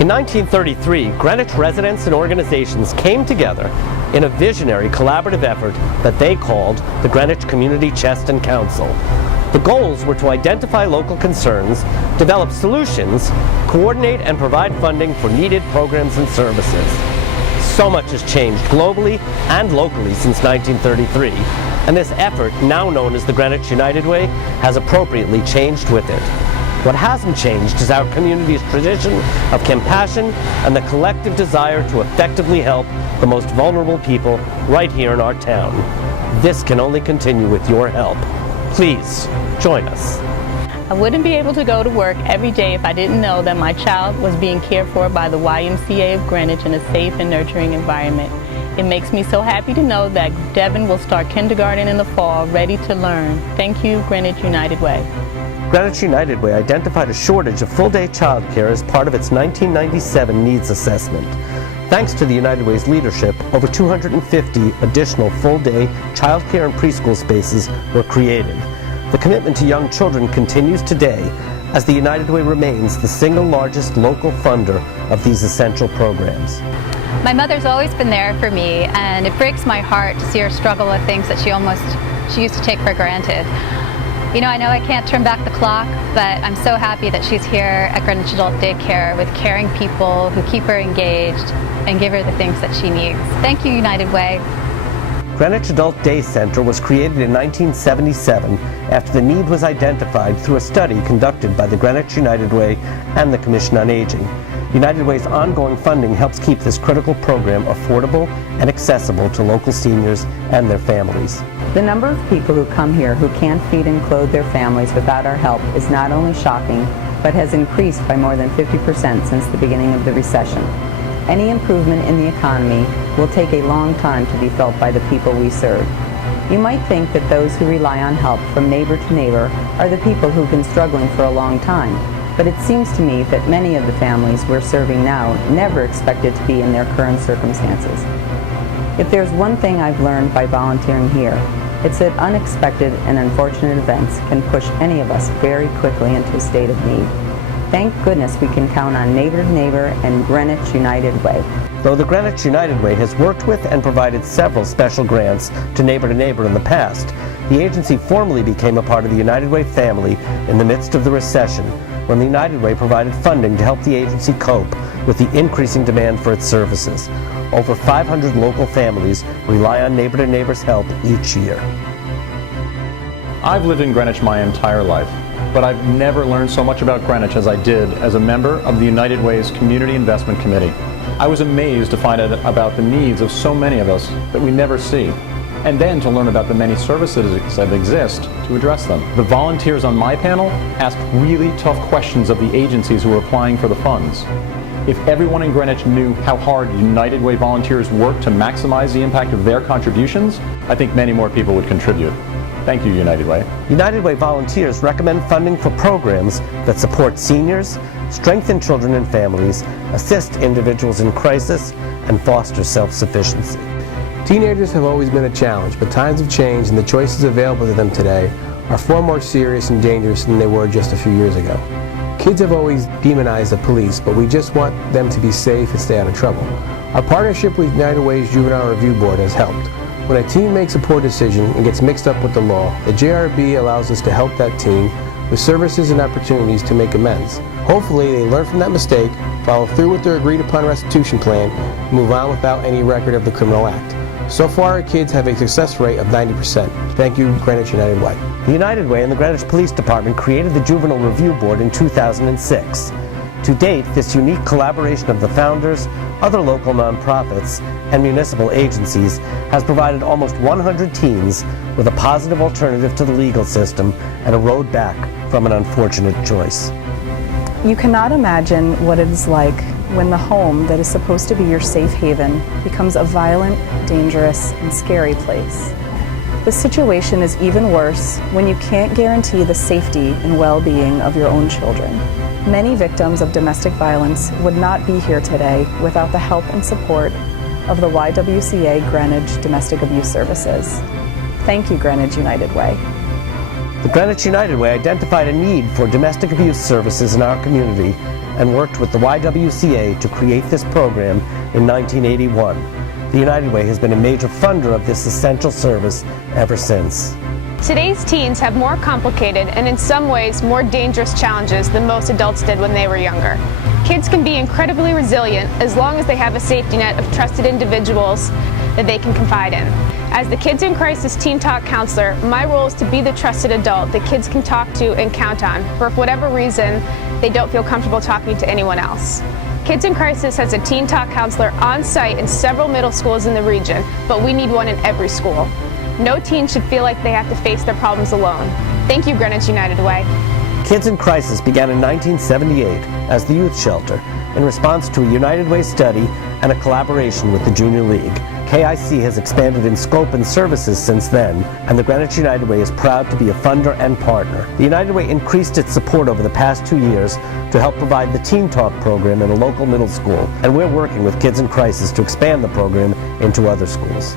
In 1933, Greenwich residents and organizations came together in a visionary collaborative effort that they called the Greenwich Community Chest and Council. The goals were to identify local concerns, develop solutions, coordinate and provide funding for needed programs and services. So much has changed globally and locally since 1933, and this effort, now known as the Greenwich United Way, has appropriately changed with it. What hasn't changed is our community's tradition of compassion and the collective desire to effectively help the most vulnerable people right here in our town. This can only continue with your help. Please, join us. I wouldn't be able to go to work every day if I didn't know that my child was being cared for by the YMCA of Greenwich in a safe and nurturing environment. It makes me so happy to know that Devin will start kindergarten in the fall, ready to learn. Thank you, Greenwich United Way. Greenwich United Way identified a shortage of full-day childcare as part of its 1997 needs assessment. Thanks to the United Way's leadership, over 250 additional full-day childcare and preschool spaces were created. The commitment to young children continues today, as the United Way remains the single largest local funder of these essential programs. My mother's always been there for me, and it breaks my heart to see her struggle with things that she used to take for granted. You know, I can't turn back the clock, but I'm so happy that she's here at Greenwich Adult Daycare with caring people who keep her engaged and give her the things that she needs. Thank you, United Way. Greenwich Adult Day Center was created in 1977 after the need was identified through a study conducted by the Greenwich United Way and the Commission on Aging. United Way's ongoing funding helps keep this critical program affordable and accessible to local seniors and their families. The number of people who come here who can't feed and clothe their families without our help is not only shocking, but has increased by more than 50% since the beginning of the recession. Any improvement in the economy will take a long time to be felt by the people we serve. You might think that those who rely on help from neighbor to neighbor are the people who've been struggling for a long time, but it seems to me that many of the families we're serving now never expected to be in their current circumstances. If there's one thing I've learned by volunteering here, it's that unexpected and unfortunate events can push any of us very quickly into a state of need. Thank goodness we can count on Neighbor to Neighbor and Greenwich United Way. Though the Greenwich United Way has worked with and provided several special grants to Neighbor in the past, the agency formally became a part of the United Way family in the midst of the recession, when the United Way provided funding to help the agency cope with the increasing demand for its services. Over 500 local families rely on Neighbor to Neighbor's help each year. I've lived in Greenwich my entire life, but I've never learned so much about Greenwich as I did as a member of the United Way's Community Investment Committee. I was amazed to find out about the needs of so many of us that we never see, and then to learn about the many services that exist to address them. The volunteers on my panel asked really tough questions of the agencies who were applying for the funds. If everyone in Greenwich knew how hard United Way volunteers work to maximize the impact of their contributions, I think many more people would contribute. Thank you, United Way. United Way volunteers recommend funding for programs that support seniors, strengthen children and families, assist individuals in crisis, and foster self-sufficiency. Teenagers have always been a challenge, but times have changed and the choices available to them today are far more serious and dangerous than they were just a few years ago. Kids have always demonized the police, but we just want them to be safe and stay out of trouble. Our partnership with United Way's Juvenile Review Board has helped. When a teen makes a poor decision and gets mixed up with the law, the JRB allows us to help that teen with services and opportunities to make amends. Hopefully they learn from that mistake, follow through with their agreed upon restitution plan, and move on without any record of the criminal act. So far, our kids have a success rate of 90%. Thank you, Greenwich United Way. The United Way and the Greenwich Police Department created the Juvenile Review Board in 2006. To date, this unique collaboration of the founders, other local nonprofits, and municipal agencies has provided almost 100 teens with a positive alternative to the legal system and a road back from an unfortunate choice. You cannot imagine what it is like when the home that is supposed to be your safe haven becomes a violent, dangerous, and scary place. The situation is even worse when you can't guarantee the safety and well-being of your own children. Many victims of domestic violence would not be here today without the help and support of the YWCA Greenwich Domestic Abuse Services. Thank you, Greenwich United Way. The Greenwich United Way identified a need for domestic abuse services in our community and worked with the YWCA to create this program in 1981. The United Way has been a major funder of this essential service ever since. Today's teens have more complicated and in some ways more dangerous challenges than most adults did when they were younger. Kids can be incredibly resilient as long as they have a safety net of trusted individuals that they can confide in. As the Kids in Crisis Teen Talk counselor, my role is to be the trusted adult that kids can talk to and count on for whatever reason they don't feel comfortable talking to anyone else. Kids in Crisis has a Teen Talk counselor on site in several middle schools in the region, but we need one in every school. No teen should feel like they have to face their problems alone. Thank you, Greenwich United Way. Kids in Crisis began in 1978 as the youth shelter in response to a United Way study and a collaboration with the Junior League. KIC has expanded in scope and services since then, and the Greenwich United Way is proud to be a funder and partner. The United Way increased its support over the past 2 years to help provide the Teen Talk program in a local middle school, and we're working with Kids in Crisis to expand the program into other schools.